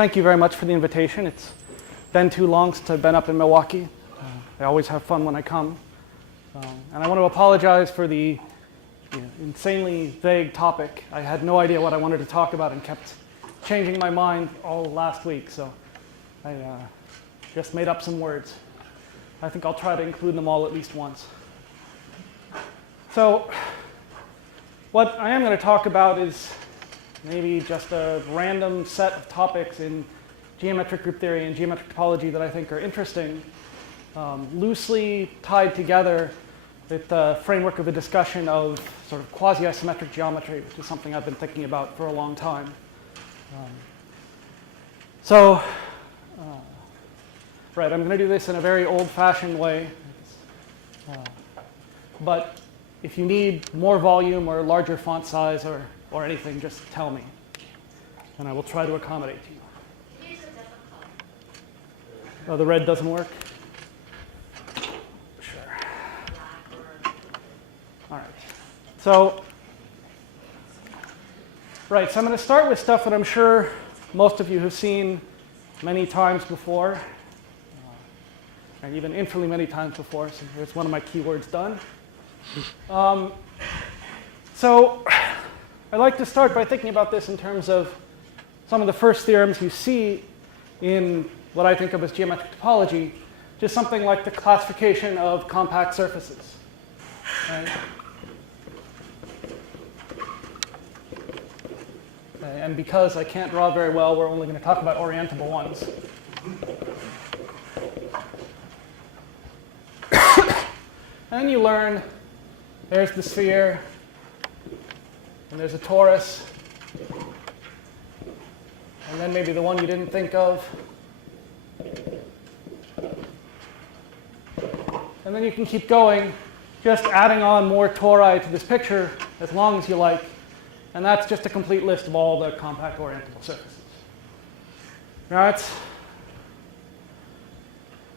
thank you very much for the invitation. It's been too long since I've been up in Milwaukee. I always have fun when I come. And I want to apologize for the insanely vague topic. I had no idea what I wanted to talk about and kept changing my mind all last week, so I just made up some words. I think I'll try to include them all at least once. So what I am going to talk about is maybe just a random set of topics in geometric group theory and geometric topology that I think are interesting, loosely tied together with the framework of a discussion of sort of quasi-isometric geometry, which is something I've been thinking about for a long time. Right, I'm going to do this in a very old-fashioned way. But if you need more volume or larger font size or anything, just tell me, and I will try to accommodate you. Oh, the red doesn't work? Sure. All right. So I'm going to start with stuff that I'm sure most of you have seen many times before, and even infinitely many times before. So here's one of my keywords done. So I like to start by thinking about this in terms of some of the first theorems you see in what I think of as geometric topology, just something like the classification of compact surfaces. Right? Okay, and because I can't draw very well, we're only going to talk about orientable ones. And you learn there's the sphere, and there's a torus, and then maybe the one you didn't think of. And then you can keep going, just adding on more tori to this picture as long as you like. And that's just a complete list of all the compact orientable surfaces. Now, it's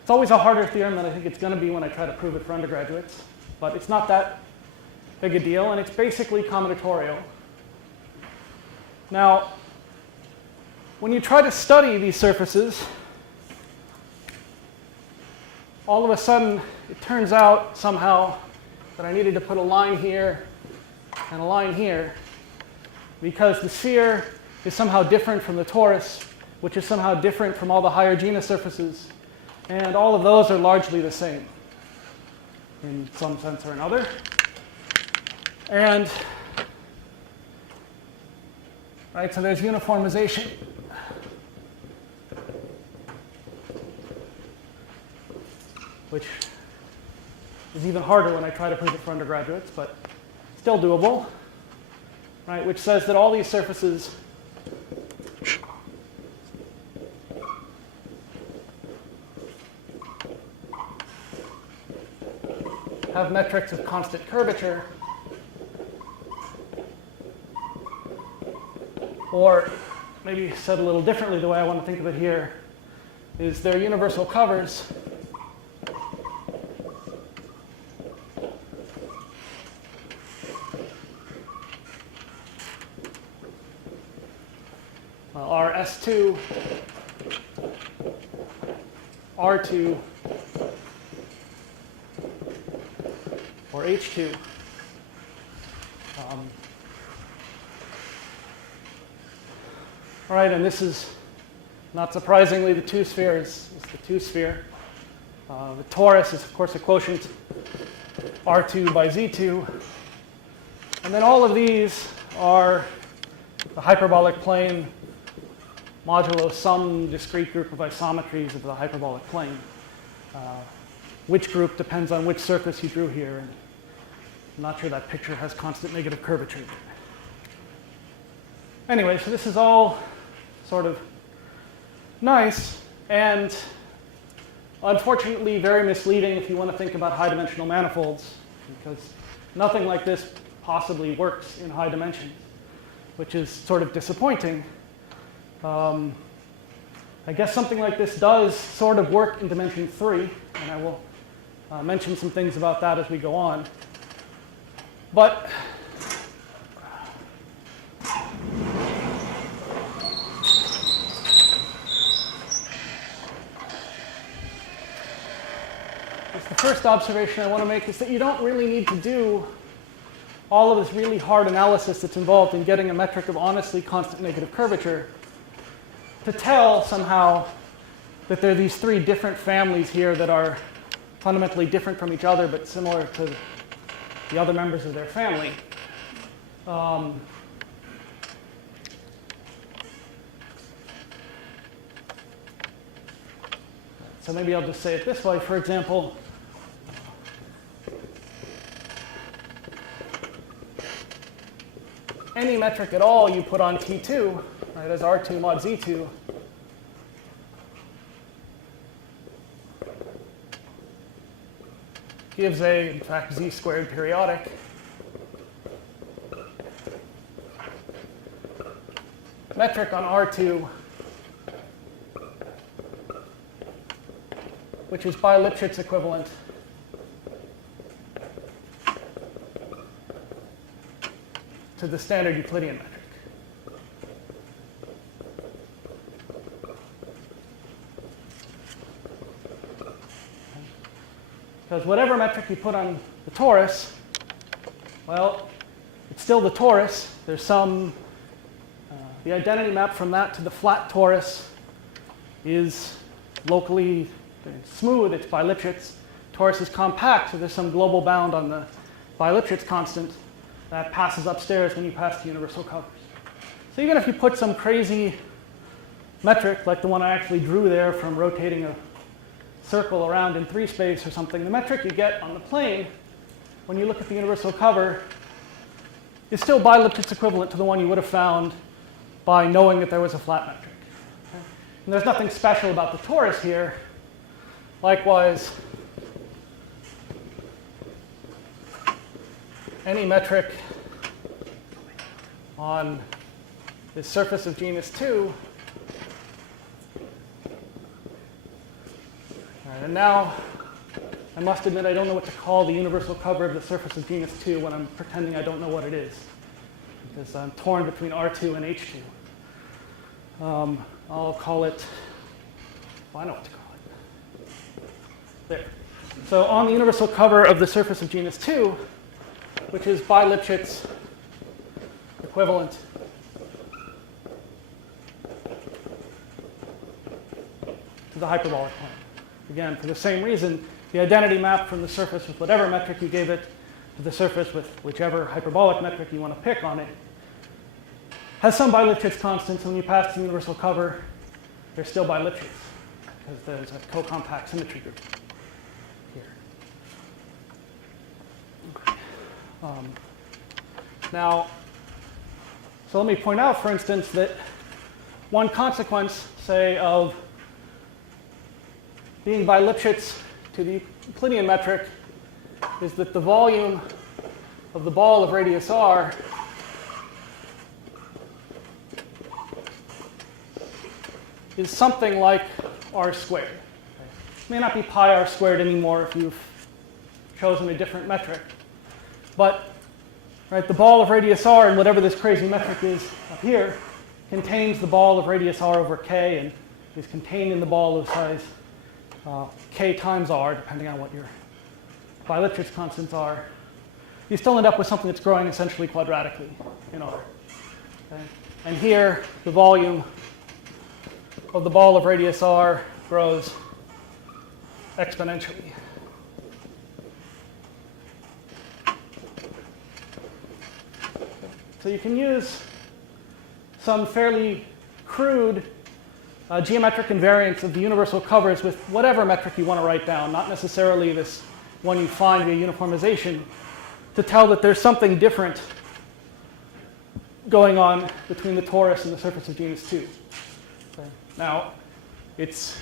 always a harder theorem than I think it's going to be when I try to prove it for undergraduates. But it's not that big a deal, and it's basically combinatorial. Now, when you try to study these surfaces, all of a sudden, it turns out somehow that I needed to put a line here and a line here, because the sphere is somehow different from the torus, which is somehow different from all the higher genus surfaces. And all of those are largely the same in some sense or another. And so there's uniformization. Which is even harder when I try to prove it for undergraduates, but still doable. Right, which says that all these surfaces have metrics of constant curvature, or maybe said a little differently, the way I want to think of it here is they're universal covers are S2, R2, or H2. All right, and this is, not surprisingly, the two-sphere is the two-sphere. The torus is, of course, a quotient R2 by Z2. And then all of these are the hyperbolic plane modulo some discrete group of isometries of the hyperbolic plane. Which group depends on which surface you drew here. And I'm not sure that picture has constant negative curvature. Anyway, so this is all sort of nice and unfortunately very misleading if you want to think about high-dimensional manifolds, because nothing like this possibly works in high dimensions, which is sort of disappointing. I guess something like this does sort of work in dimension 3, and I will mention some things about that as we go on. But the first observation I want to make is that you don't really need to do all of this really hard analysis that's involved in getting a metric of honestly constant negative curvature to tell somehow that there are these three different families here that are fundamentally different from each other but similar to the other members of their family. So maybe I'll just say it this way. For example, any metric at all you put on T2, right, as R2 mod Z2, gives a, in fact, Z squared periodic. Metric on R2, which is by Lipschitz equivalent to the standard Euclidean metric. Because whatever metric you put on the torus, well, it's still the torus. There's some, the identity map from that to the flat torus is locally smooth. It's by Lipschitz. Torus is compact, so there's some global bound on the by Lipschitz constant that passes upstairs when you pass the universal covers. So even if you put some crazy metric, like the one I actually drew there from rotating a circle around in 3 space or something, the metric you get on the plane when you look at the universal cover is still by Lipschitz equivalent to the one you would have found by knowing that there was a flat metric. Okay? And there's nothing special about the torus here. Likewise, any metric on the surface of genus 2. Right, and now, I must admit I don't know what to call the universal cover of the surface of genus 2 when I'm pretending I don't know what it is, because I'm torn between R2 and H2. I'll call it, well, I know what to call it. There. So on the universal cover of the surface of genus 2, which is by Lipschitz equivalent to the hyperbolic plane. Again, for the same reason, the identity map from the surface with whatever metric you gave it to the surface with whichever hyperbolic metric you want to pick on it has some by Lipschitz constants. When you pass the universal cover, they're still by Lipschitz because there's a co-compact symmetry group here. Okay. Now, so let me point out, for instance, that one consequence, say, of being by Lipschitz to the Euclidean metric is that the volume of the ball of radius r is something like r squared. It may not be pi r squared anymore if you've chosen a different metric. But right, the ball of radius r, and whatever this crazy metric is up here, contains the ball of radius r over k and is contained in the ball of size k times r, depending on what your by Lipschitz constants are. You still end up with something that's growing essentially quadratically in r. Okay? And here, the volume of the ball of radius r grows exponentially. So you can use some fairly crude geometric invariance of the universal covers with whatever metric you want to write down, not necessarily this one you find via uniformization, to tell that there's something different going on between the torus and the surface of genus 2. Okay. Now, it's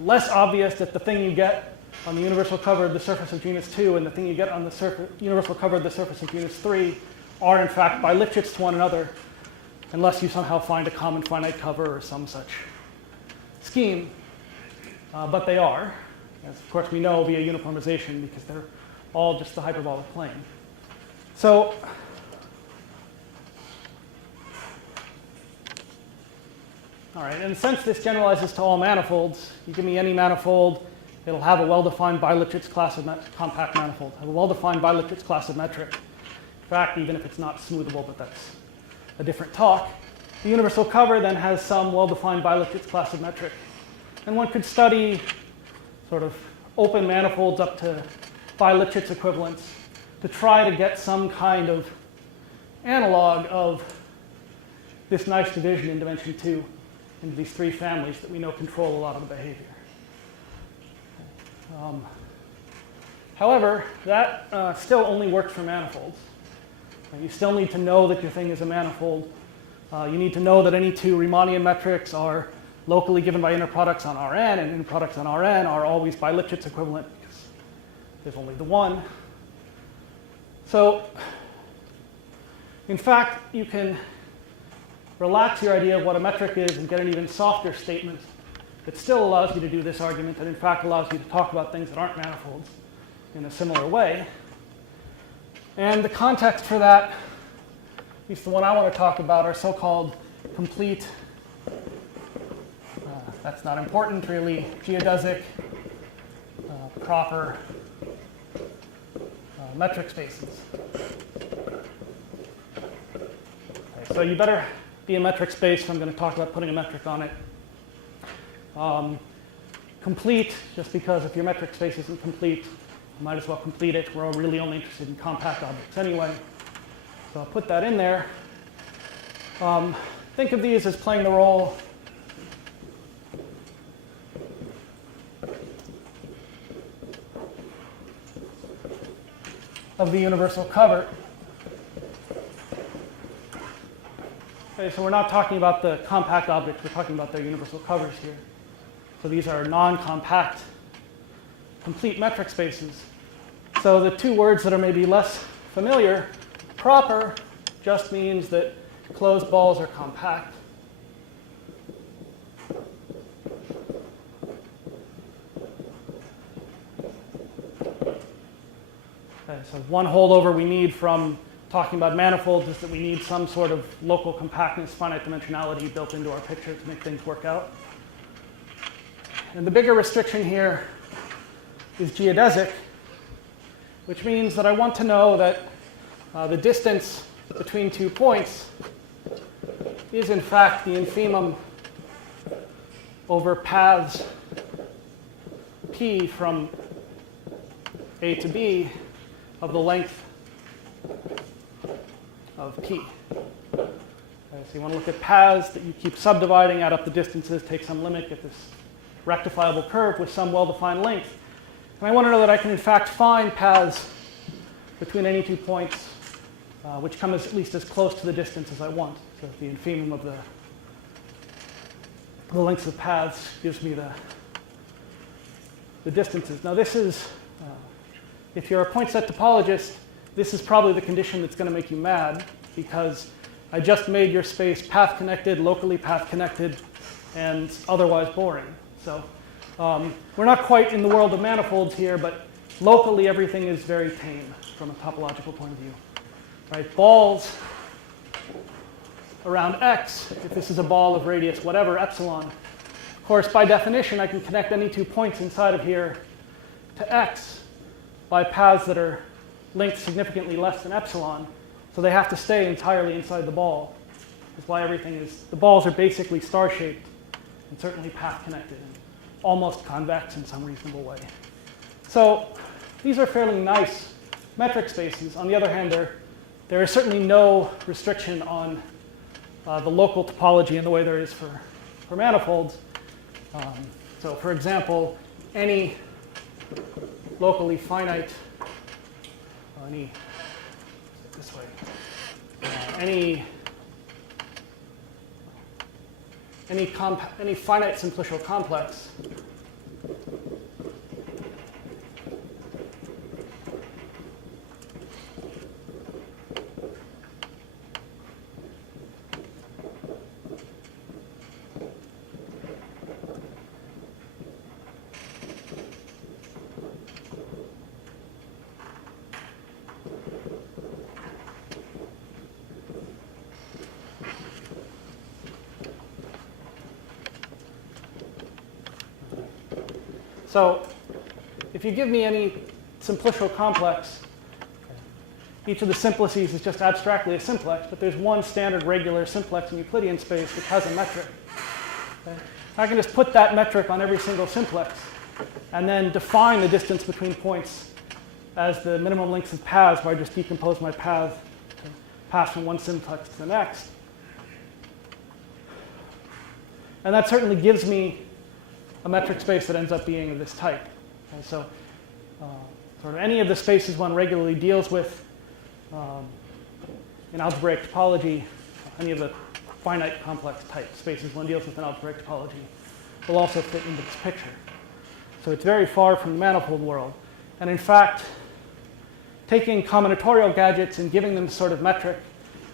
less obvious that the thing you get on the universal cover of the surface of genus 2 and the thing you get on the universal cover of the surface of genus 3 are, in fact, by Lipschitz to one another, unless you somehow find a common finite cover or some such scheme. But they are, as of course we know via uniformization, because they're all just the hyperbolic plane. So all right, and since this generalizes to all manifolds, you give me any manifold it'll have a well-defined bi-Lipschitz class of compact manifold, have a well-defined bi-Lipschitz class of metric. In fact, even if it's not smoothable, but that's a different talk. The universal cover then has some well-defined bi-Lipschitz class of metric. And one could study sort of open manifolds up to bi-Lipschitz equivalents to try to get some kind of analog of this nice division in dimension 2 into these three families that we know control a lot of the behavior. However, that still only works for manifolds. You still need to know that your thing is a manifold. You need to know that any two Riemannian metrics are locally given by inner products on Rn, and inner products on Rn are always bi-Lipschitz equivalent because there's only the one. So, in fact, you can relax your idea of what a metric is and get an even softer statement that still allows you to do this argument and in fact allows you to talk about things that aren't manifolds in a similar way. And the context for that, at least the one I want to talk about, are so-called complete, that's not important really, geodesic proper metric spaces. Okay, so you better be a metric space if I'm going to talk about putting a metric on it. Complete, just because if your metric space isn't complete, you might as well complete it. We're really only interested in compact objects anyway. So I'll put that in there. Think of these as playing the role of the universal cover. Okay, so we're not talking about the compact objects, we're talking about their universal covers here. So these are non-compact, complete metric spaces. So the two words that are maybe less familiar, proper just means that closed balls are compact. Okay, so one holdover we need from talking about manifolds is that we need some sort of local compactness, finite dimensionality built into our picture to make things work out. And the bigger restriction here is geodesic, which means that I want to know that the distance between 2 points is in fact the infimum over paths p from A to B of the length of p. Okay, so you want to look at paths that you keep subdividing, add up the distances, take some limit, get this rectifiable curve with some well-defined length. And I want to know that I can in fact find paths between any 2 points which come at least as close to the distance as I want. So the infimum of the lengths of paths gives me the distances. Now this is, if you're a point set topologist, this is probably the condition that's going to make you mad, because I just made your space path connected, locally path connected, and otherwise boring. So we're not quite in the world of manifolds here, but locally everything is very tame from a topological point of view. Right? Balls around x, if this is a ball of radius whatever, epsilon, of course by definition I can connect any 2 points inside of here to x by paths that are length significantly less than epsilon, so they have to stay entirely inside the ball. That's why everything is, the balls are basically star-shaped and certainly path-connected and almost convex in some reasonable way. So these are fairly nice metric spaces. On the other hand, there is certainly no restriction on the local topology in the way there is for manifolds. So for example, any locally finite, this way, any finite simplicial complex So if you give me any simplicial complex, each of the simplices is just abstractly a simplex, but there's one standard regular simplex in Euclidean space which has a metric. Okay? I can just put that metric on every single simplex and then define the distance between points as the minimum lengths of paths, where I just decompose my path to pass from one simplex to the next. And that certainly gives me a metric space that ends up being of this type. Okay, so sort of any of the spaces one regularly deals with in algebraic topology, any of the finite complex type spaces one deals with in algebraic topology will also fit into this picture. So it's very far from the manifold world. And in fact, taking combinatorial gadgets and giving them sort of metric,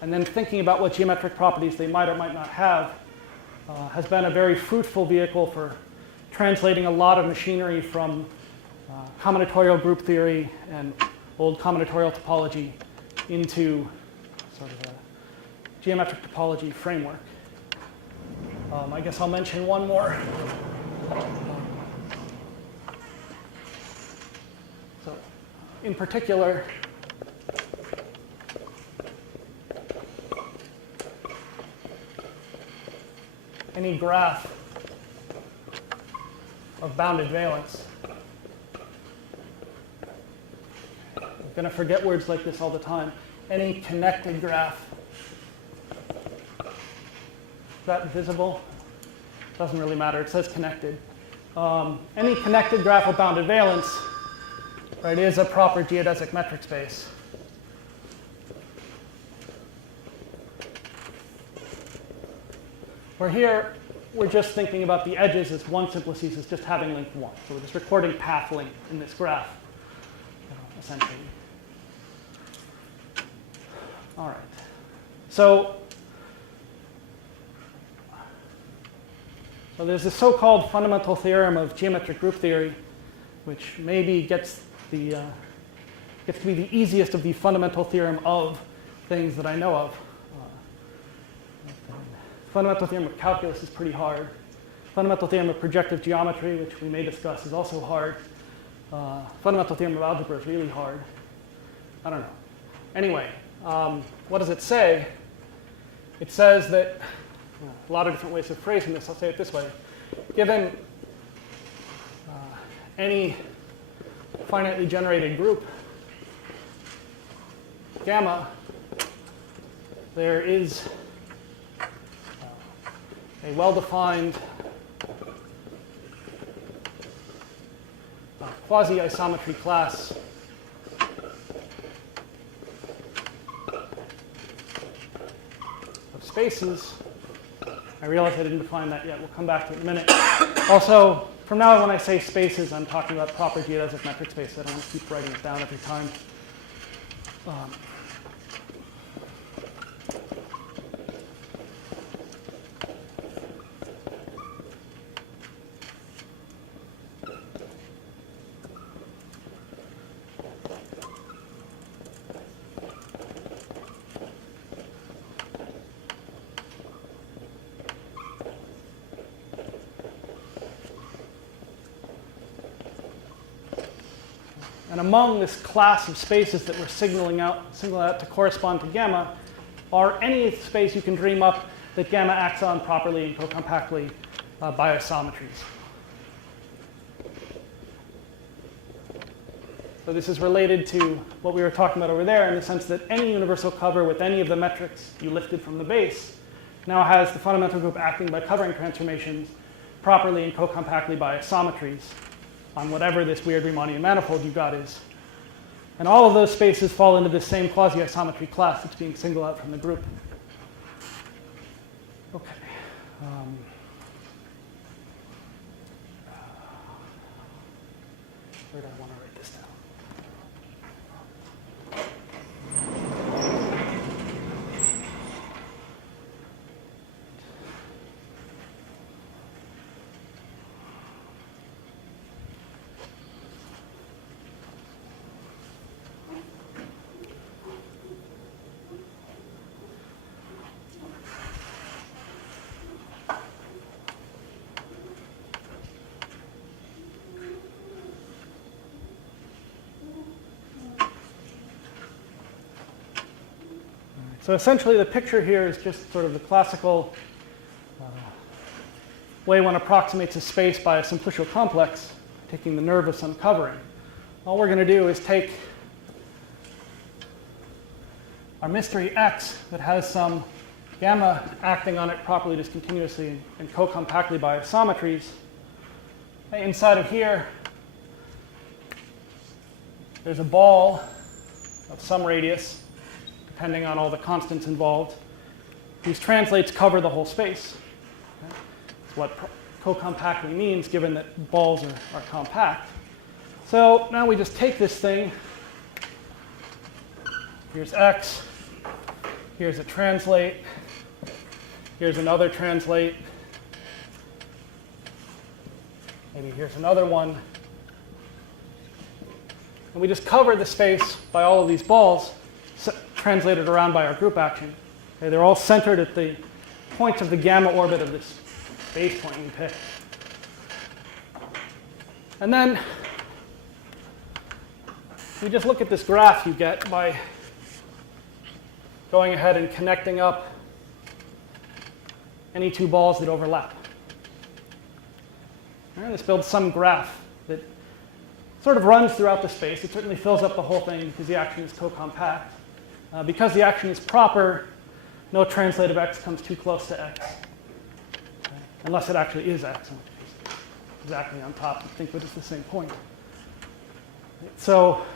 and then thinking about what geometric properties they might or might not have, has been a very fruitful vehicle for translating a lot of machinery from combinatorial group theory and old combinatorial topology into sort of a geometric topology framework. I guess I'll mention one more. So, in particular, any graph of bounded valence. I'm going to forget words like this all the time. Any connected graph. Is that visible? Doesn't really matter. It says connected. Any connected graph of bounded valence, right, is a proper geodesic metric space. Where here, we're just thinking about the edges as one simplices as just having length 1. So we're just recording path length in this graph, essentially. All right. So there's this so-called fundamental theorem of geometric group theory, which maybe gets to be the easiest of the fundamental theorem of things that I know of. Fundamental theorem of calculus is pretty hard. Fundamental theorem of projective geometry, which we may discuss, is also hard. Fundamental theorem of algebra is really hard. I don't know. Anyway, what does it say? It says that, a lot of different ways of phrasing this, I'll say it this way. Given any finitely generated group, gamma, there is a well-defined quasi-isometry class of spaces. I realize I didn't define that yet. We'll come back to it in a minute. Also, from now on, when I say spaces, I'm talking about proper geodesic metric space. I don't want to keep writing it down every time. And among this class of spaces that we're singling out to correspond to gamma are any space you can dream up that gamma acts on properly and co-compactly by isometries. So this is related to what we were talking about over there in the sense that any universal cover with any of the metrics you lifted from the base now has the fundamental group acting by covering transformations properly and co-compactly by isometries on whatever this weird Riemannian manifold you got is. And all of those spaces fall into this same quasi-isometry class that's being singled out from the group. Okay. Where do I want to write this down? So essentially the picture here is just sort of the classical way one approximates a space by a simplicial complex, taking the nerve of some covering. All we're going to do is take our mystery X that has some gamma acting on it properly discontinuously and co-compactly by isometries. Inside of here, there's a ball of some radius, depending on all the constants involved, whose translates cover the whole space. That's what co-compactly means, given that balls are compact. So now we just take this thing. Here's X. Here's a translate. Here's another translate. Maybe here's another one. And we just cover the space by all of these balls translated around by our group action. Okay, they're all centered at the points of the gamma orbit of this base point we pick. And then we just look at this graph you get by going ahead and connecting up any two balls that overlap. And this builds some graph that sort of runs throughout the space. It certainly fills up the whole thing because the action is co-compact. Because the action is proper, no translate of X comes too close to X, okay? Unless it actually is X, in which case it's exactly on top. You think that it's the same point. So,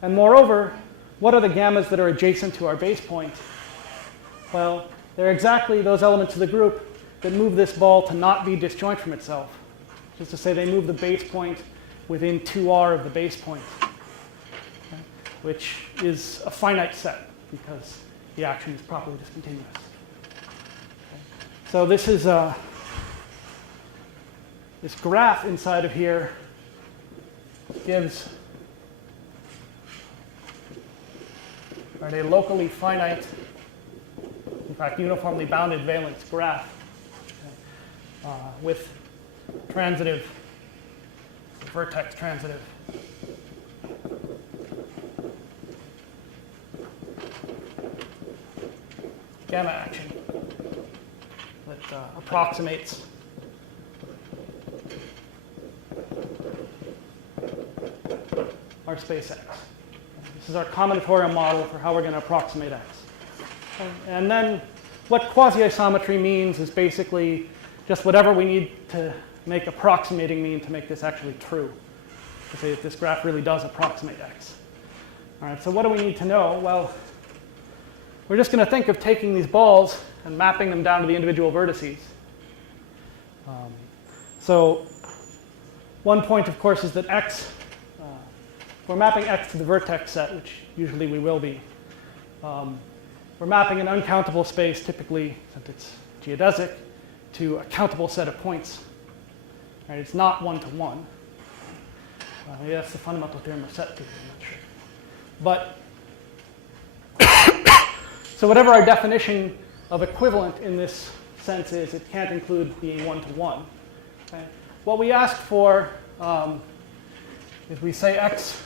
and moreover, what are the gammas that are adjacent to our base point? Well, they're exactly those elements of the group that move this ball to not be disjoint from itself. Just to say they move the base point within 2R of the base point, okay, which is a finite set because the action is properly discontinuous. Okay. So this is this graph inside of here gives a locally finite, in fact, uniformly bounded valence graph with transitive, vertex transitive. Gamma action that approximates our space X. This is our combinatorial model for how we're going to approximate X. And then what quasi-isometry means is basically just whatever we need to make approximating mean to make this actually true, to say that this graph really does approximate X. All right, so what do we need to know? Well, we're just going to think of taking these balls and mapping them down to the individual vertices. So one point, of course, is that X, we're mapping X to the vertex set, which usually we will be. We're mapping an uncountable space, typically, since it's geodesic, to a countable set of points. Right, it's not one-to-one. Maybe that's the fundamental theorem of set theory, I'm not sure. But so whatever our definition of equivalent in this sense is, it can't include being one-to-one. Okay? What we ask for is we say X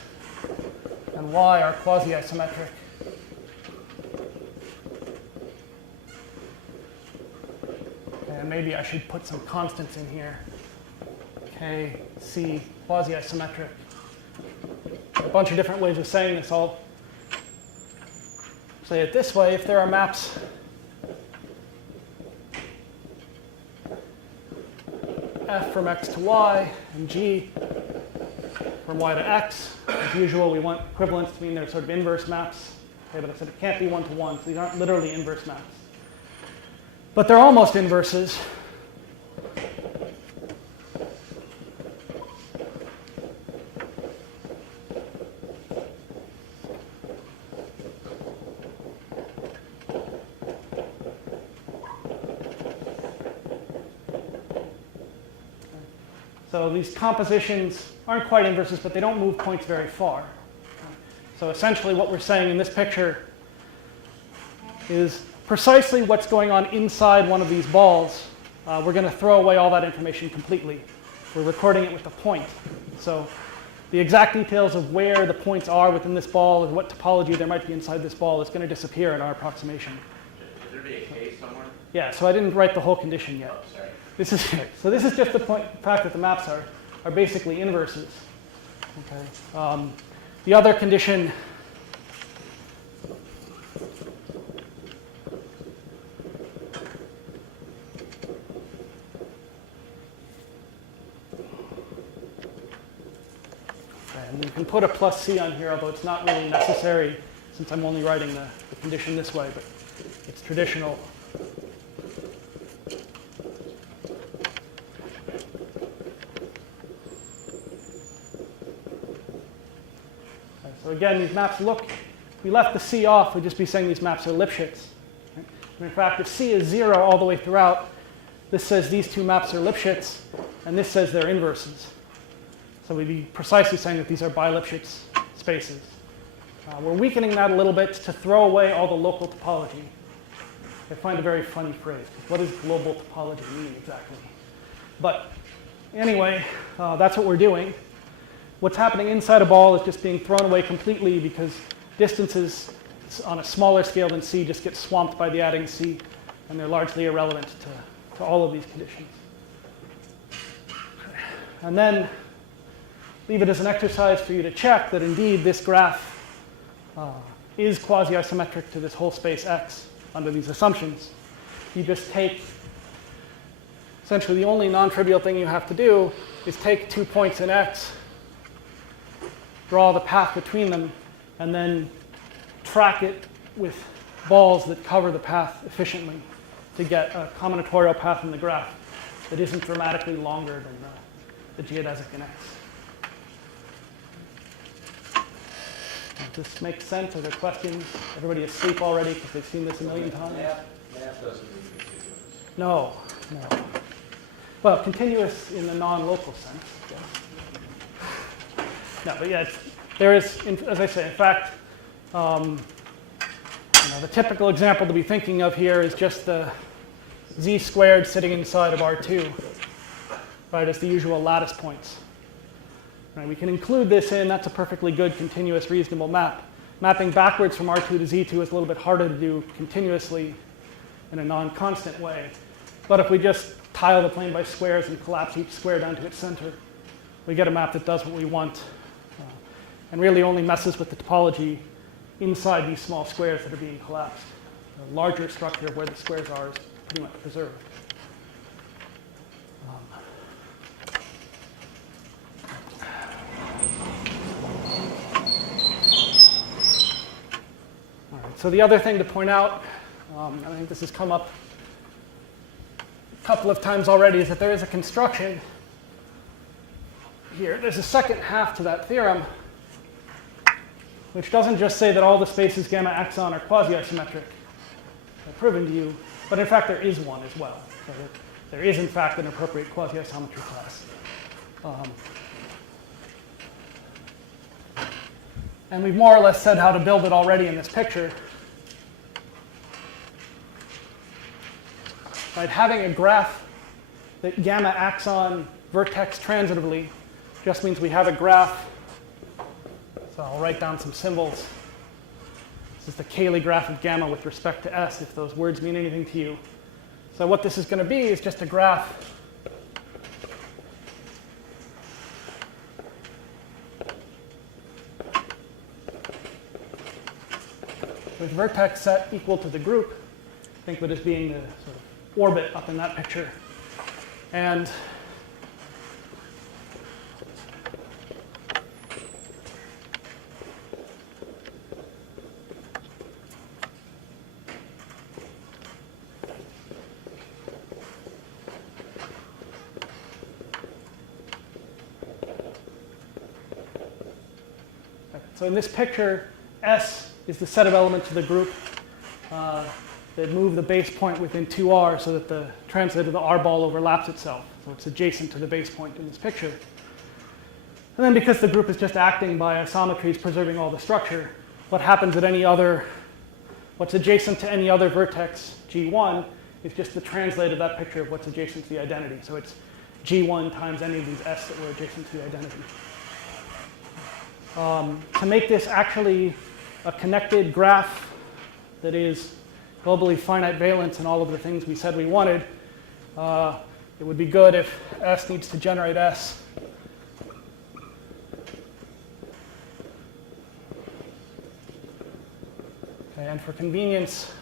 and Y are quasi-isometric. And maybe I should put some constants in here. K, C, quasi-isometric. A bunch of different ways of saying this. I'll say it this way. If there are maps F from X to Y and G from Y to X, as usual, we want equivalence to mean they're sort of inverse maps. Okay, but I said it can't be one-to-one, so these aren't literally inverse maps. But they're almost inverses. So these compositions aren't quite inverses, but they don't move points very far. So essentially what we're saying in this picture is precisely what's going on inside one of these balls. We're going to throw away all that information completely. We're recording it with a point. So The exact details of where the points are within this ball and what topology there might be inside this ball is going to disappear in our approximation. Should there be a case somewhere? Yeah, so I didn't write the whole condition yet. Oh, sorry. This is just the fact that the maps are basically inverses. Okay. The other condition and you can put a plus C on here, although it's not really necessary since I'm only writing the condition this way, but it's traditional. So again, these maps look, if we left the C off, we'd just be saying these maps are Lipschitz. Right? And in fact, if C is 0 all the way throughout, this says these two maps are Lipschitz, and this says they're inverses. So we'd be precisely saying that these are bi-Lipschitz spaces. We're weakening that a little bit to throw away all the local topology. I find a very funny phrase. What does global topology mean exactly? But anyway, that's what we're doing. What's happening inside a ball is just being thrown away completely because distances on a smaller scale than C just get swamped by the adding C, and they're largely irrelevant to all of these conditions. And then leave it as an exercise for you to check that indeed this graph is quasi-isometric to this whole space X under these assumptions. You just take, essentially the only non-trivial thing you have to do is take 2 points in X, draw the path between them, and then track it with balls that cover the path efficiently to get a combinatorial path in the graph that isn't dramatically longer than the geodesic in X. Does this make sense? Are there questions? Everybody asleep already because they've seen this a million times? Math doesn't mean continuous. No. Well, continuous in the non-local sense. Yeah. No, but yeah, there is, as I say, in fact, the typical example to be thinking of here is just the z squared sitting inside of R2, right, as the usual lattice points. Right, we can include this in. That's a perfectly good, continuous, reasonable map. Mapping backwards from R2 to Z2 is a little bit harder to do continuously in a non-constant way. But if we just tile the plane by squares and collapse each square down to its center, we get a map that does what we want and really only messes with the topology inside these small squares that are being collapsed. The larger structure of where the squares are is pretty much preserved. So the other thing to point out, I think this has come up a couple of times already, is that there is a construction here. There's a second half to that theorem, which doesn't just say that all the spaces gamma axon are quasi-isometric, I've proven to you, but in fact there is one as well. So there is in fact an appropriate quasi-isometry class. And we've more or less said how to build it already in this picture. Right, having a graph that gamma axon vertex transitively just means we have a graph. So I'll write down some symbols. This is the Cayley graph of gamma with respect to S, if those words mean anything to you. So what this is going to be is just a graph with vertex set equal to the group. Think of it as being the sort of orbit up in that picture. And so in this picture, S is the set of elements of the group that move the base point within 2R so that the translate of the R ball overlaps itself. So it's adjacent to the base point in this picture. And then because the group is just acting by isometries preserving all the structure, what happens at any other, what's adjacent to any other vertex, G1, is just the translate of that picture of what's adjacent to the identity. So it's G1 times any of these S that were adjacent to the identity. To make this actually a connected graph that is globally finite valence and all of the things we said we wanted, it would be good if S needs to generate S. Okay, and for convenience,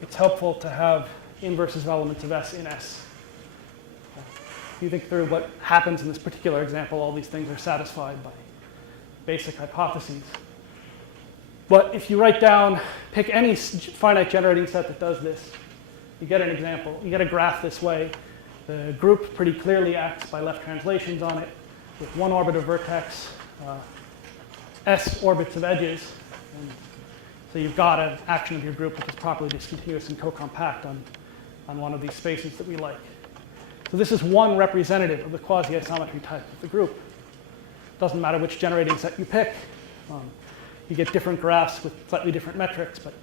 it's helpful to have inverses of elements of S in S. If you think through what happens in this particular example, all these things are satisfied by basic hypotheses. But if you write down, pick any finite generating set that does this, you get an example. You get a graph this way. The group pretty clearly acts by left translations on it with one orbit of vertex, S orbits of edges. And so you've got an action of your group which is properly discontinuous and co-compact on one of these spaces that we like. So this is one representative of the quasi-isometry type of the group. Doesn't matter which generating set you pick. You get different graphs with slightly different metrics, but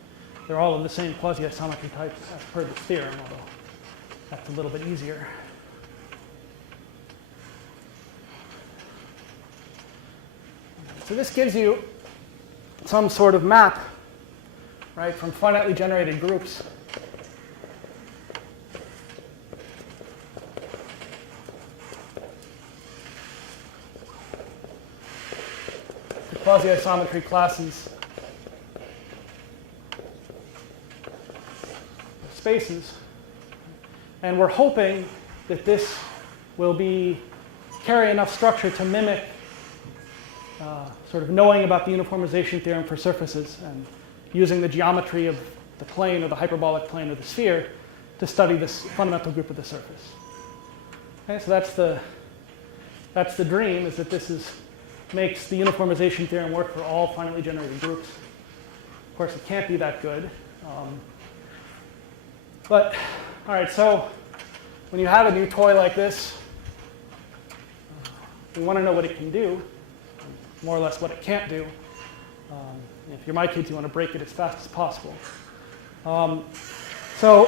they're all of the same quasi-isometry type as per this theorem, although that's a little bit easier. So this gives you some sort of map, right, from finitely generated groups. The quasi-isometry classes of spaces. And we're hoping that this will carry enough structure to mimic sort of knowing about the uniformization theorem for surfaces and using the geometry of the plane or the hyperbolic plane of the sphere to study this fundamental group of the surface. Okay, so that's the dream, is that this makes the uniformization theorem work for all finitely generated groups. Of course, it can't be that good. But, all right, so when you have a new toy like this, we want to know what it can do, more or less what it can't do. If you're my kids, you want to break it as fast as possible. So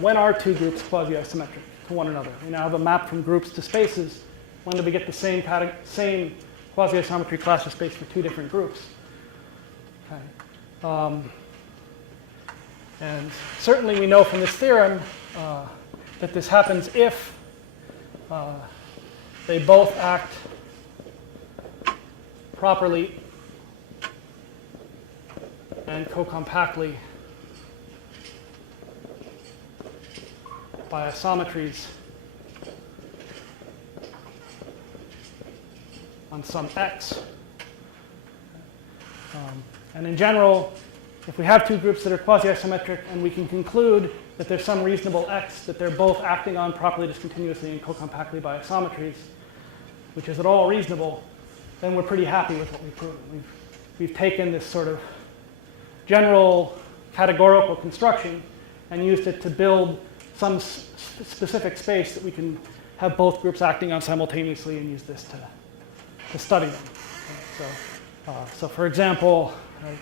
when are two groups quasi-isometric to one another? We now have a map from groups to spaces. When do we get the same quasi-isometry class of space for two different groups? Okay. And certainly we know from this theorem that this happens if they both act properly and co-compactly by isometries on some x. And in general, if we have two groups that are quasi-isometric and we can conclude that there's some reasonable x that they're both acting on properly discontinuously and co-compactly by isometries, which is at all reasonable, then we're pretty happy with what we've proven. We've taken this sort of general categorical construction and used it to build some specific space that we can have both groups acting on simultaneously and use this to study them. So for example, right,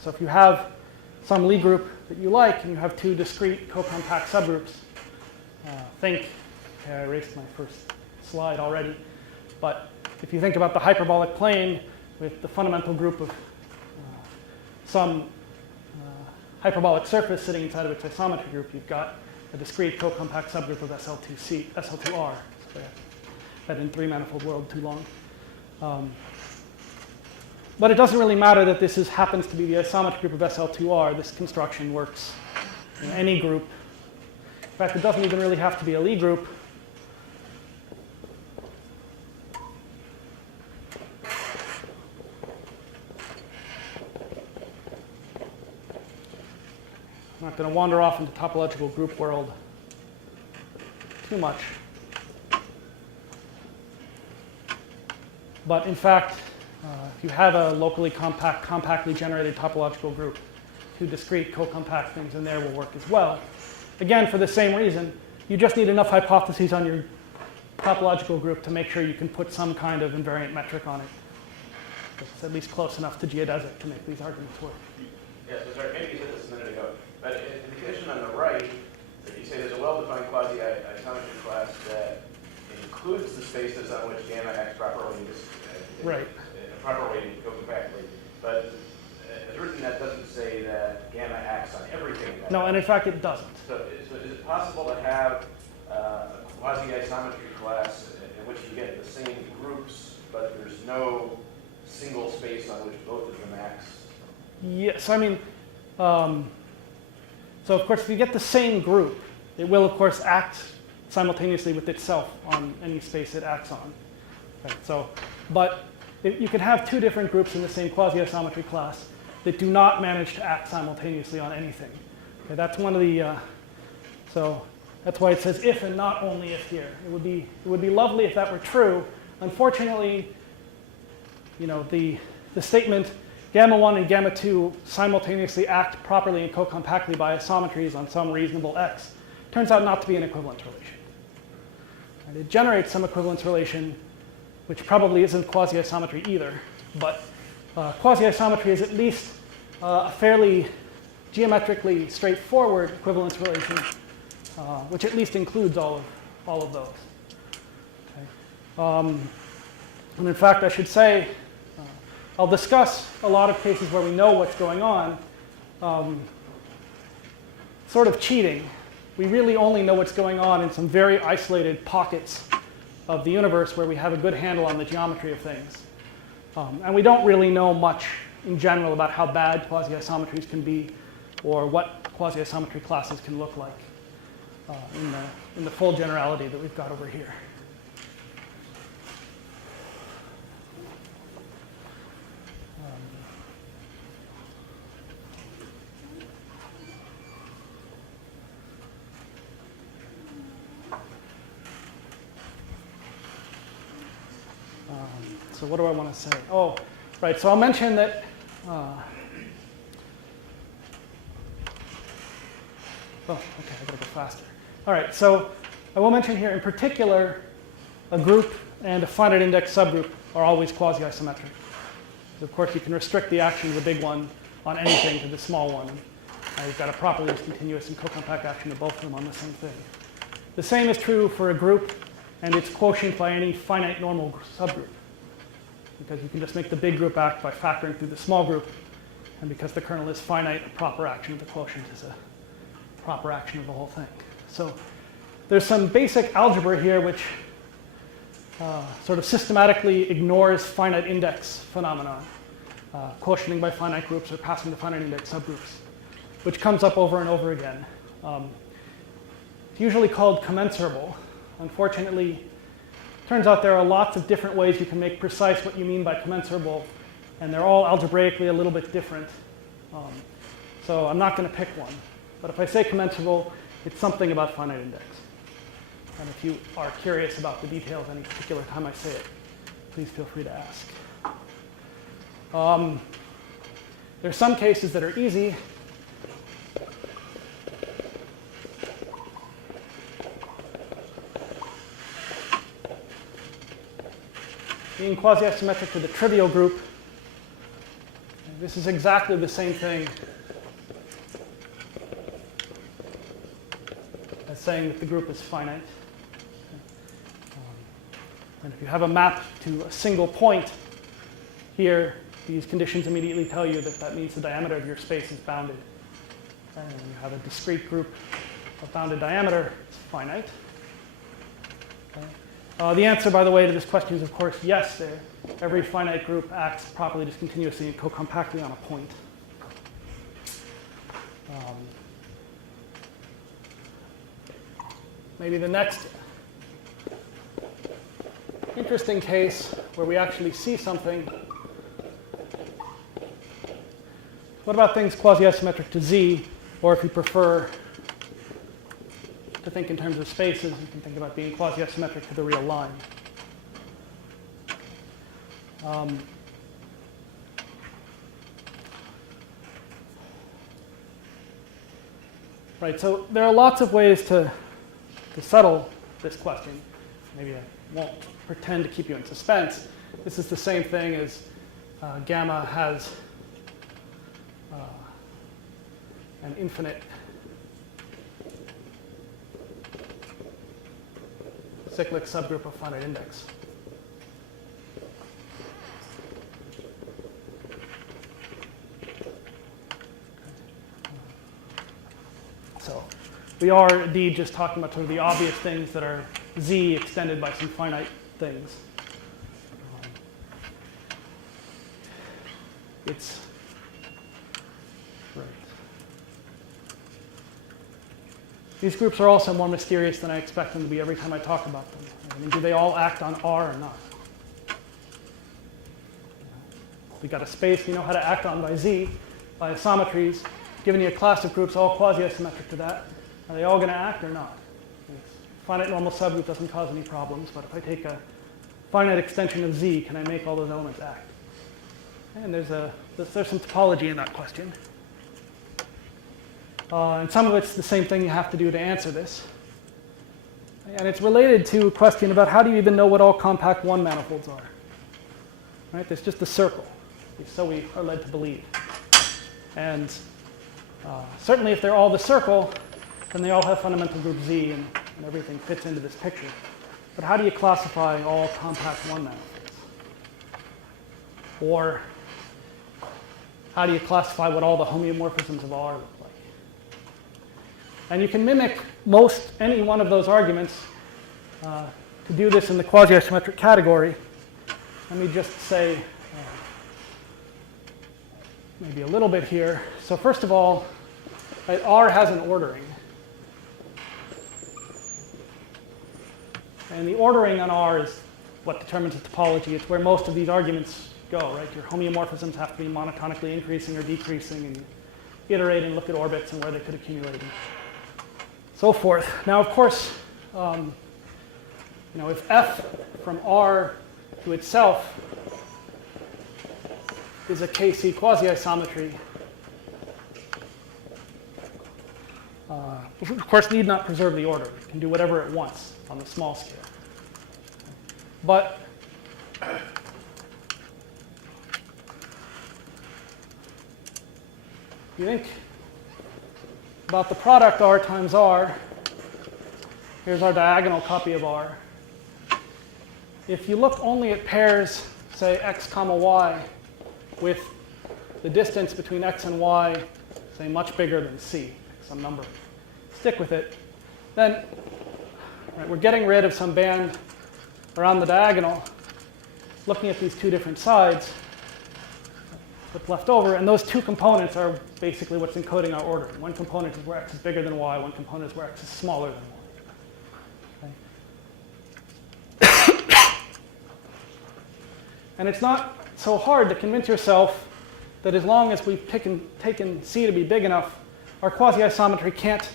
so if you have some Lie group that you like and you have two discrete co-compact subgroups, okay, I erased my first slide already, but if you think about the hyperbolic plane with the fundamental group of some hyperbolic surface sitting inside of its isometry group, you've got a discrete co-compact subgroup of SL2R. So that in three-manifold world too long. But it doesn't really matter that this happens to be the isometry group of SL2R. This construction works in any group. In fact, it doesn't even really have to be a Lie group. I'm not going to wander off into topological group world too much. But in fact, if you have a locally compactly generated topological group, two discrete co-compact things in there will work as well. Again, for the same reason, you just need enough hypotheses on your topological group to make sure you can put some kind of invariant metric on it. It's at least close enough to geodesic to make these arguments work. Yeah, so sorry, maybe you said this a minute ago, but in the condition on the right, you say there's a well-defined quasi-isometry class that includes the spaces on which gamma acts properly Right. properly and co-compactly. But as written, that doesn't say that gamma acts on everything. No, and in fact, it doesn't. So is it possible to have a quasi-isometry class in which you get the same groups, but there's no single space on which both of them acts? Yes, I mean, so of course, if you get the same group, it will, of course, act simultaneously with itself on any space it acts on. Right, so, but you can have two different groups in the same quasi-isometry class that do not manage to act simultaneously on anything. Okay, that's one of the, so that's why it says if and not only if here. It would be lovely if that were true. Unfortunately, you know, the statement gamma 1 and gamma 2 simultaneously act properly and co-compactly by isometries on some reasonable x turns out not to be an equivalence relation. And it generates some equivalence relation, which probably isn't quasi-isometry either, but quasi-isometry is at least a fairly geometrically straightforward equivalence relation, which at least includes all of those. Okay. And in fact, I should say, I'll discuss a lot of cases where we know what's going on, sort of cheating. We really only know what's going on in some very isolated pockets of the universe where we have a good handle on the geometry of things. And we don't really know much in general about how bad quasi-isometries can be or what quasi-isometry classes can look like in the full generality that we've got over here. So what do I want to say? Oh, right. So I'll mention that. Oh, okay. I gotta go faster. All right. So I will mention here, in particular, a group and a finite index subgroup are always quasi-isometric. Of course, you can restrict the action of the big one on anything to the small one. You've got a properly continuous and co-compact action of both of them on the same thing. The same is true for a group and its quotient by any finite normal subgroup, because you can just make the big group act by factoring through the small group. And because the kernel is finite, a proper action of the quotient is a proper action of the whole thing. So there's some basic algebra here which sort of systematically ignores finite index phenomenon, quotienting by finite groups or passing to finite index subgroups, which comes up over and over again. It's usually called commensurable. Unfortunately, it turns out there are lots of different ways you can make precise what you mean by commensurable, and they're all algebraically a little bit different. So I'm not going to pick one. But if I say commensurable, it's something about finite index. And if you are curious about the details any particular time I say it, please feel free to ask. There are some cases that are easy. Being quasi-isometric to the trivial group, this is exactly the same thing as saying that the group is finite. And if you have a map to a single point here, these conditions immediately tell you that that means the diameter of your space is bounded. And when you have a discrete group of bounded diameter, it's finite. Okay. The answer, by the way, to this question is, of course, yes. Every finite group acts properly discontinuously and co-compactly on a point. Maybe the next interesting case where we actually see something. What about things quasi-isometric to Z, or if you prefer to think in terms of spaces, you can think about being quasi-isometric to the real line. Right, so there are lots of ways to settle this question. Maybe I won't pretend to keep you in suspense. This is the same thing as gamma has an infinite cyclic subgroup of finite index. So we are indeed just talking about sort of the obvious things that are z extended by some finite things. It's right. These groups are also more mysterious than I expect them to be every time I talk about them. I mean, do they all act on R or not? We got a space we know how to act on by z, by isometries. Given you a class of groups all quasi-isometric to that, are they all going to act or not? Finite normal subgroup doesn't cause any problems, but if I take a finite extension of z, can I make all those elements act? And there's some topology in that question. And some of it's the same thing you have to do to answer this. And it's related to a question about how do you even know what all compact 1 manifolds are? Right? There's just a circle, so we are led to believe. And certainly if they're all the circle, then they all have fundamental group z, and everything fits into this picture. But how do you classify all compact 1 manifolds? Or how do you classify what all the homeomorphisms of R look like? And you can mimic any one of those arguments to do this in the quasi-isometric category. Let me just say maybe a little bit here. So first of all, right, R has an ordering. And the ordering on R is what determines the topology. It's where most of these arguments go, right? Your homeomorphisms have to be monotonically increasing or decreasing, and you iterate and look at orbits and where they could accumulate and so forth. Now, of course, if F from R to itself is a KC quasi-isometry, of course, need not preserve the order. It can do whatever it wants on the small scale. But you think about the product R times R. Here's our diagonal copy of R. If you look only at pairs, say x comma y, with the distance between x and y, say much bigger than c, some number, stick with it, then we're getting rid of some band around the diagonal, looking at these two different sides, what's left over, and those two components are basically what's encoding our order. One component is where x is bigger than y, one component is where x is smaller than y. Okay. And it's not so hard to convince yourself that as long as we've taken C to be big enough, our quasi-isometry can't,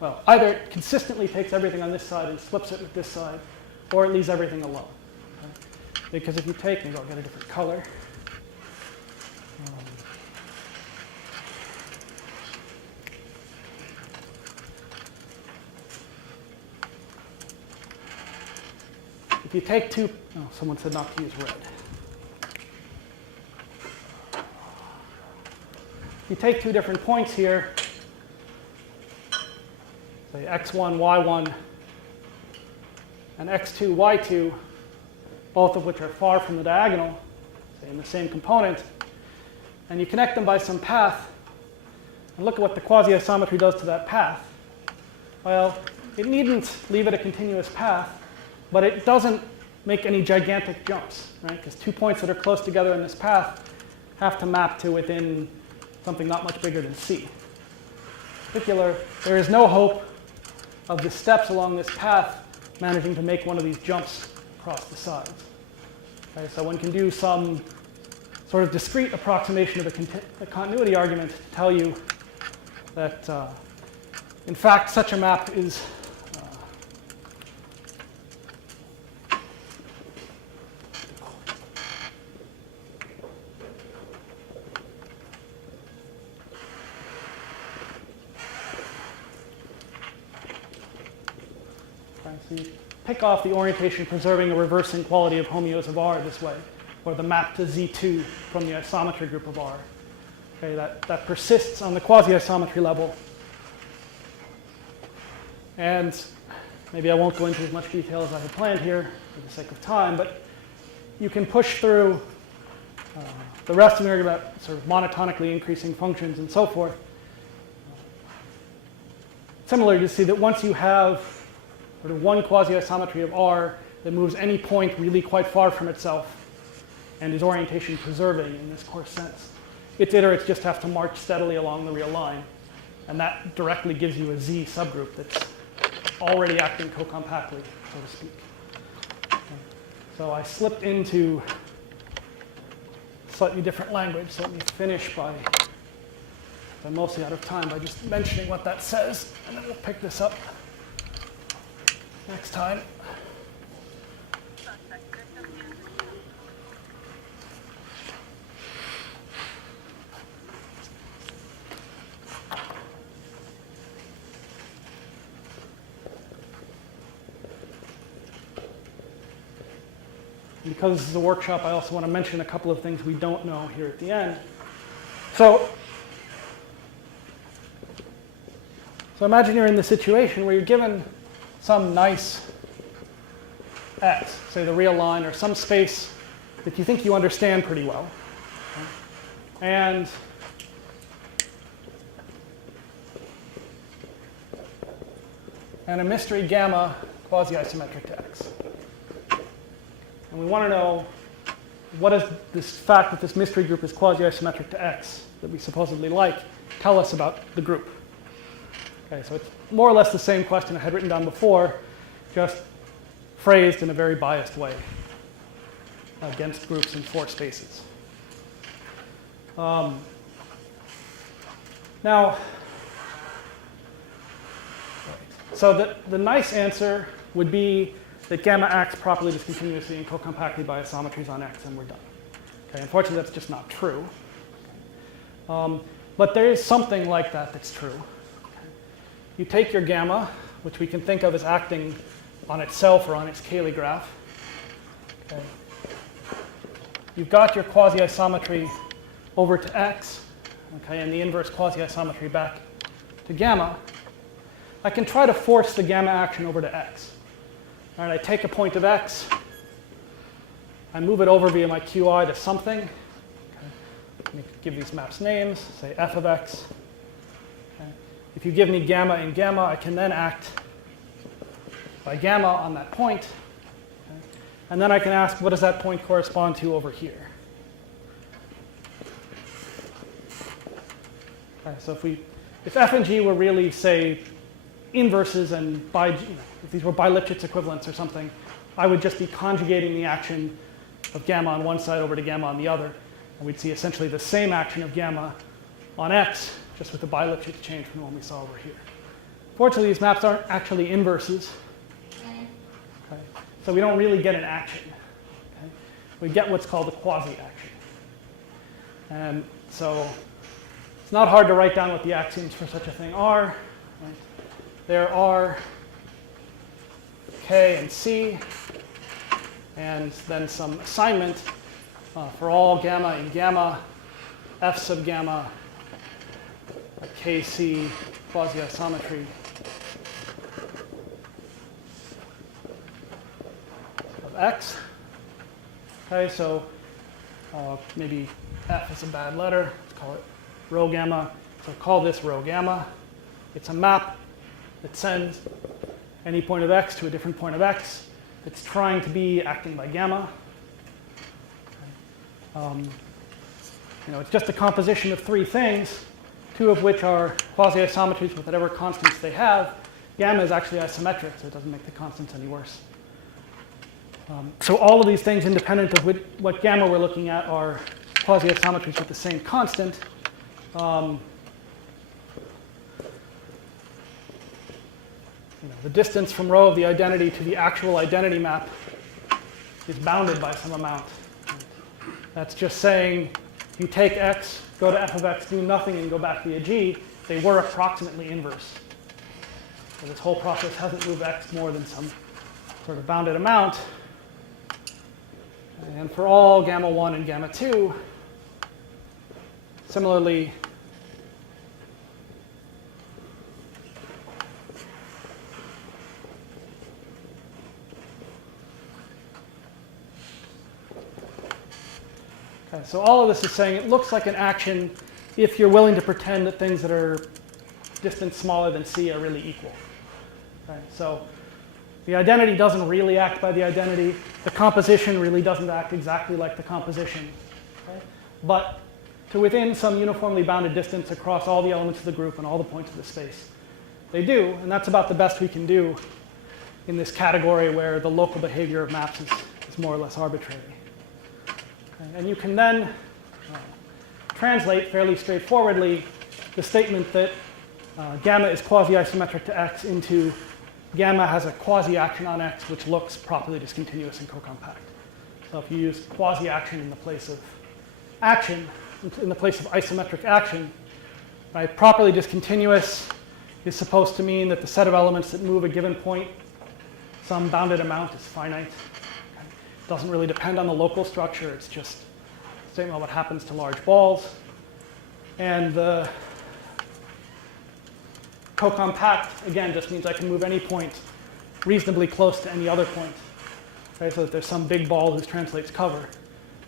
well, either it consistently takes everything on this side and flips it with this side, or it leaves everything alone. Okay? Because if you take, maybe I'll get a different color. If you take two, oh, someone said not to use red. If you take two different points here, say x1, y1, and x2, y2, both of which are far from the diagonal, say in the same component, and you connect them by some path, and look at what the quasi-isometry does to that path. Well, it needn't leave it a continuous path, but it doesn't make any gigantic jumps, right? Because 2 points that are close together in this path have to map to within something not much bigger than C. In particular, there is no hope of the steps along this path managing to make one of these jumps across the sides. Okay, so one can do some sort of discrete approximation of a continuity argument to tell you that, in fact, such a map is So you pick off the orientation preserving or reversing quality of homeos of R this way, or the map to Z2 from the isometry group of R. Okay, that persists on the quasi-isometry level. And maybe I won't go into as much detail as I had planned here for the sake of time, but you can push through the rest of the argument about sort of monotonically increasing functions and so forth. Similarly, you see that once you have sort of one quasi-isometry of R that moves any point really quite far from itself and is orientation preserving in this coarse sense, its iterates just have to march steadily along the real line. And that directly gives you a Z subgroup that's already acting co-compactly, so to speak. So I slipped into slightly different language, so let me finish by, I'm mostly out of time, by just mentioning what that says, and then we'll pick this up next time. Because this is a workshop, I also want to mention a couple of things we don't know here at the end. So imagine you're in the situation where you're given some nice x, say the real line, or some space that you think you understand pretty well. And a mystery gamma quasi-isometric to x. And we want to know, what does this fact that this mystery group is quasi-isometric to x that we supposedly like tell us about the group? Okay, so it's more or less the same question I had written down before, just phrased in a very biased way against groups in 4 spaces. Now, so the nice answer would be that gamma acts properly discontinuously and co-compactly by isometries on x, and we're done. Okay, unfortunately, that's just not true. But there is something like that that's true. Okay. You take your gamma, which we can think of as acting on itself or on its Cayley graph. Okay. You've got your quasi-isometry over to x, okay, and the inverse quasi-isometry back to gamma. I can try to force the gamma action over to x. All right, I take a point of x, I move it over via my qi to something. Okay. Let me give these maps names, say f of x. Okay. If you give me gamma in gamma, I can then act by gamma on that point. Okay. And then I can ask, what does that point correspond to over here? Okay, so if f and g were really, say, inverses and if these were bi-Lipschitz equivalents or something, I would just be conjugating the action of gamma on one side over to gamma on the other, and we'd see essentially the same action of gamma on x, just with the bi-Lipschitz change from the one we saw over here. Fortunately, these maps aren't actually inverses, okay? So we don't really get an action. Okay? We get what's called a quasi-action. And so it's not hard to write down what the axioms for such a thing are. Right? There are K and C, and then some assignment for all gamma in gamma, F sub gamma, KC quasi-isometry of X. Okay, so maybe F is a bad letter. Let's call it rho gamma. So call this rho gamma. It's a map that sends any point of x to a different point of x. It's trying to be acting by gamma. It's just a composition of 3 things, 2 of which are quasi-isometries with whatever constants they have. Gamma is actually isometric, so it doesn't make the constants any worse. So all of these things, independent of what gamma we're looking at, are quasi-isometries with the same constant. The distance from rho of the identity to the actual identity map is bounded by some amount. That's just saying you take x, go to f of x, do nothing, and go back via g. They were approximately inverse. So this whole process hasn't moved x more than some sort of bounded amount. And for all gamma 1 and gamma 2, similarly, okay, so all of this is saying it looks like an action if you're willing to pretend that things that are distance smaller than c are really equal. Okay, so the identity doesn't really act by the identity. The composition really doesn't act exactly like the composition. Okay? But to within some uniformly bounded distance across all the elements of the group and all the points of the space, they do. And that's about the best we can do in this category where the local behavior of maps is more or less arbitrary. Okay? And you can then translate fairly straightforwardly the statement that gamma is quasi-isometric to x into gamma has a quasi-action on x which looks properly discontinuous and co-compact. So if you use quasi-action in the place of action, in the place of isometric action, right, properly discontinuous is supposed to mean that the set of elements that move a given point, some bounded amount, is finite. It doesn't really depend on the local structure. It's just a statement about what happens to large balls. And the co-compact, again, just means I can move any point reasonably close to any other point. Okay, so that there's some big ball whose translates cover.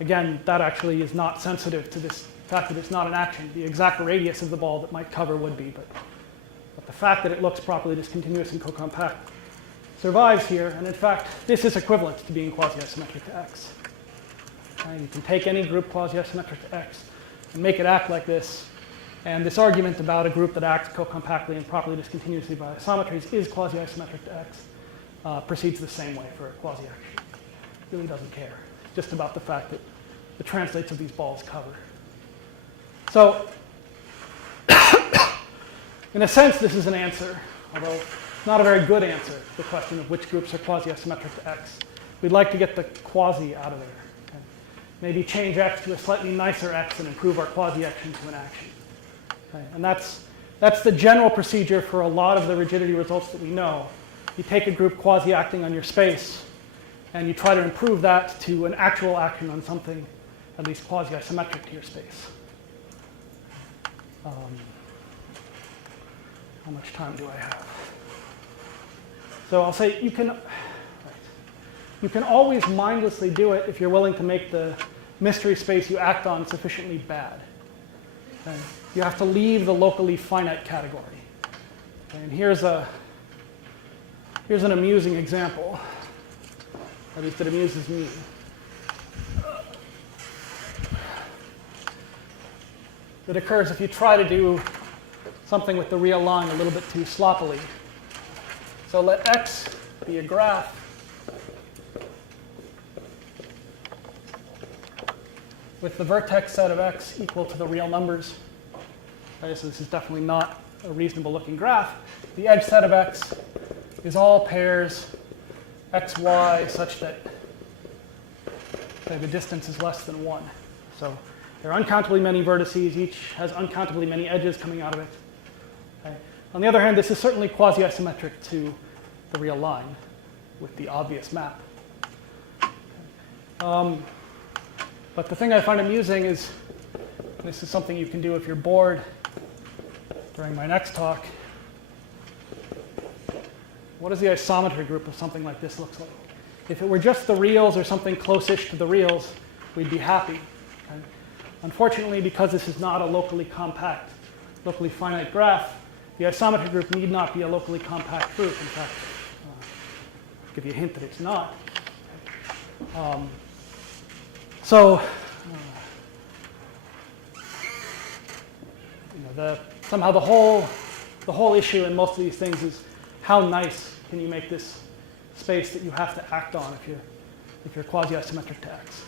Again, that actually is not sensitive to this fact that it's not an action. The exact radius of the ball that might cover would be, but the fact that it looks properly discontinuous and co-compact survives here. And in fact, this is equivalent to being quasi-isometric to x. Okay, you can take any group quasi-isometric to x and make it act like this. And this argument about a group that acts co-compactly and properly discontinuously by isometries is quasi-isometric to x proceeds the same way for a quasi-action. It really doesn't care. It's just about the fact that the translates of these balls cover. So in a sense, this is an answer, although not a very good answer to the question of which groups are quasi-isometric to x. We'd like to get the quasi out of there. Okay? Maybe change x to a slightly nicer x and improve our quasi-action to an action. Okay? And that's the general procedure for a lot of the rigidity results that we know. You take a group quasi-acting on your space, and you try to improve that to an actual action on something at least quasi-isometric to your space. How much time do I have? So I'll say you can always mindlessly do it if you're willing to make the mystery space you act on sufficiently bad. Okay? You have to leave the locally finite category. Okay? And here's an amusing example, at least it amuses me. That occurs if you try to do something with the real line a little bit too sloppily. So let x be a graph with the vertex set of x equal to the real numbers. Okay, so this is definitely not a reasonable looking graph. The edge set of x is all pairs x, y such that the distance is less than 1. So there are uncountably many vertices. Each has uncountably many edges coming out of it. Okay. On the other hand, this is certainly quasi-isometric to the real line with the obvious map. But the thing I find amusing is, and this is something you can do if you're bored during my next talk, what does the isometry group of something like this look like? If it were just the reals or something close-ish to the reals, we'd be happy. Okay? Unfortunately, because this is not a locally compact, locally finite graph, the isometry group need not be a locally compact group. In fact, I'll give you a hint that it's not. Somehow the whole issue in most of these things is how nice can you make this space that you have to act on if you're quasi-isometric to x.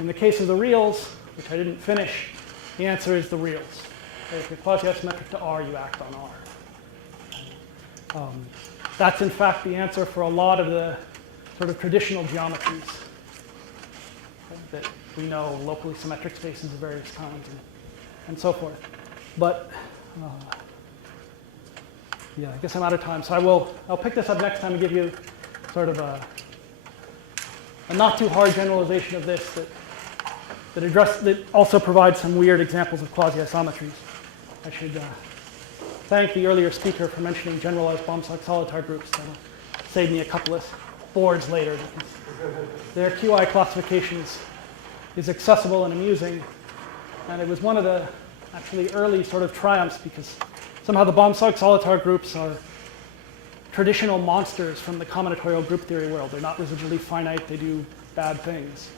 In the case of the reals, which I didn't finish, the answer is the reals. Okay, if you're quasi-isometric to R, you act on R. That's in fact the answer for a lot of the sort of traditional geometries, okay, that we know locally symmetric spaces of various kinds and so forth. But yeah, I guess I'm out of time. So I'll pick this up next time and give you sort sort of a not too hard generalization of this that also provides some weird examples of quasi-isometries. I should thank the earlier speaker for mentioning generalized Bohm-Solitar groups. That'll save me a couple of boards later, because their QI classification is accessible and amusing. And it was one of the actually early sort of triumphs, because somehow the Bohm-Solitar groups are traditional monsters from the combinatorial group theory world. They're not residually finite. They do bad things.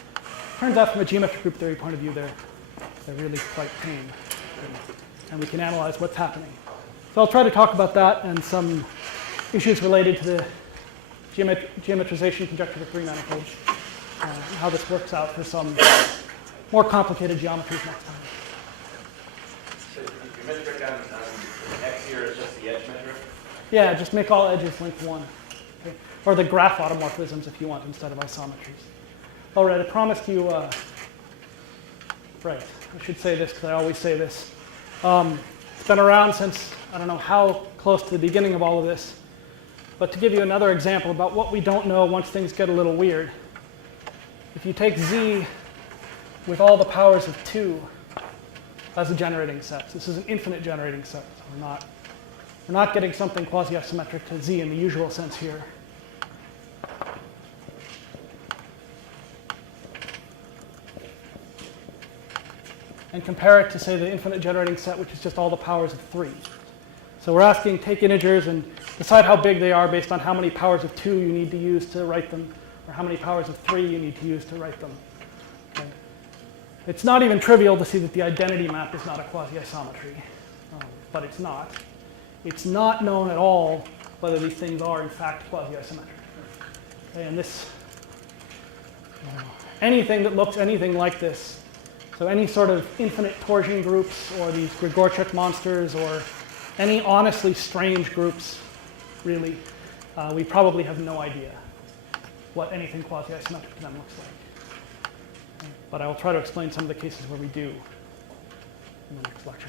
Turns out from a geometric group theory point of view, they're really quite tame. And we can analyze what's happening. So I'll try to talk about that and some issues related to the geometrization conjecture of 3 manifolds, and how this works out for some more complicated geometries next time. So your metric on X here is just the edge metric? Yeah, just make all edges length 1. Okay? Or the graph automorphisms if you want, instead of isometries. All right, I promised you, right, I should say this because I always say this. It's been around since, I don't know how close to the beginning of all of this. But to give you another example about what we don't know once things get a little weird, if you take Z with all the powers of 2 as a generating set, this is an infinite generating set, so we're not getting something quasi-isometric to Z in the usual sense here. And compare it to, say, the infinite generating set, which is just all the powers of 3. So we're asking, take integers and decide how big they are based on how many powers of 2 you need to use to write them, or how many powers of 3 you need to use to write them. Okay. It's not even trivial to see that the identity map is not a quasi-isometry, but it's not. It's not known at all whether these things are, in fact, quasi-isometric. Okay, and this, anything that looks anything like this, so any sort of infinite torsion groups, or these Grigorchuk monsters, or any honestly strange groups, really, we probably have no idea what anything quasi-isometric to them looks like. But I will try to explain some of the cases where we do in the next lecture.